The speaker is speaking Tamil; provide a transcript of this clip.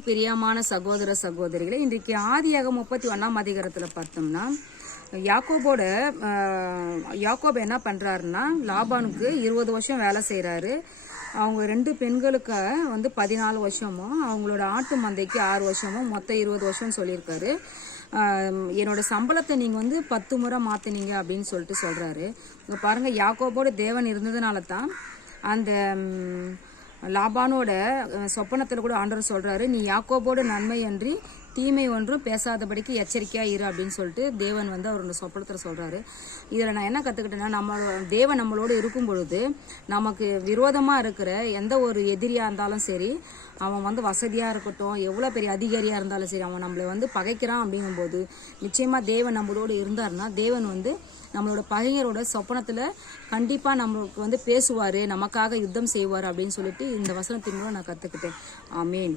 பிரியமான சகோதர சகோதரிகளை இன்றைக்கு ஆதியாகமம் 31ஆம் அதிகாரத்தில் பார்த்தோம்னா யாக்கோபு என்ன பண்றாருன்னா லாபானுக்கு 20 வருஷம் வேலை செய்யறாரு. அவங்க 2 பெண்களுக்கு 14 வருஷமும் அவங்களோட ஆட்டு மந்தைக்கு 6 வருஷமும் மொத்தம் 20 வருஷம்னு சொல்லியிருக்காரு. என்னோட சம்பளத்தை நீங்க 10 முறை மாத்தினீங்க அப்படின்னு சொல்லிட்டு சொல்றாரு. இங்க பாருங்க, யாக்கோபோட தேவன் இருந்ததுனால தான் அந்த லாபானோட சொப்பனத்தில் கூட ஆண்டவர் சொல்றாரு, நீ யாக்கோபோட நன்மை அன்றி தீமை ஒன்றும் பேசாதபடிக்கு எச்சரிக்கையா இரு அப்படின்னு சொல்லிட்டு தேவன் அவரோட சொப்பனத்தில் சொல்றாரு. இதில் நான் என்ன கற்றுக்கிட்டேன்னா, தேவன் நம்மளோடு இருக்கும் பொழுது நமக்கு விரோதமாக இருக்கிற எந்த ஒரு எதிரியாக இருந்தாலும் சரி, அவன் வசதியாக இருக்கட்டும், எவ்வளோ பெரிய அதிகாரியாக இருந்தாலும் சரி, அவன் நம்மளை பகைக்கிறான் அப்படிங்கும்போது நிச்சயமாக தேவன் நம்மளோடு இருந்தாருன்னா தேவன் நம்மளோட பகைஞரோட சொப்பனத்தில் கண்டிப்பாக நம்மளுக்கு பேசுவார், நமக்காக யுத்தம் செய்வார் அப்படின்னு சொல்லிட்டு இந்த வசனத்தின் மூலம் நான் கற்றுக்கிட்டேன். ஆமீன்.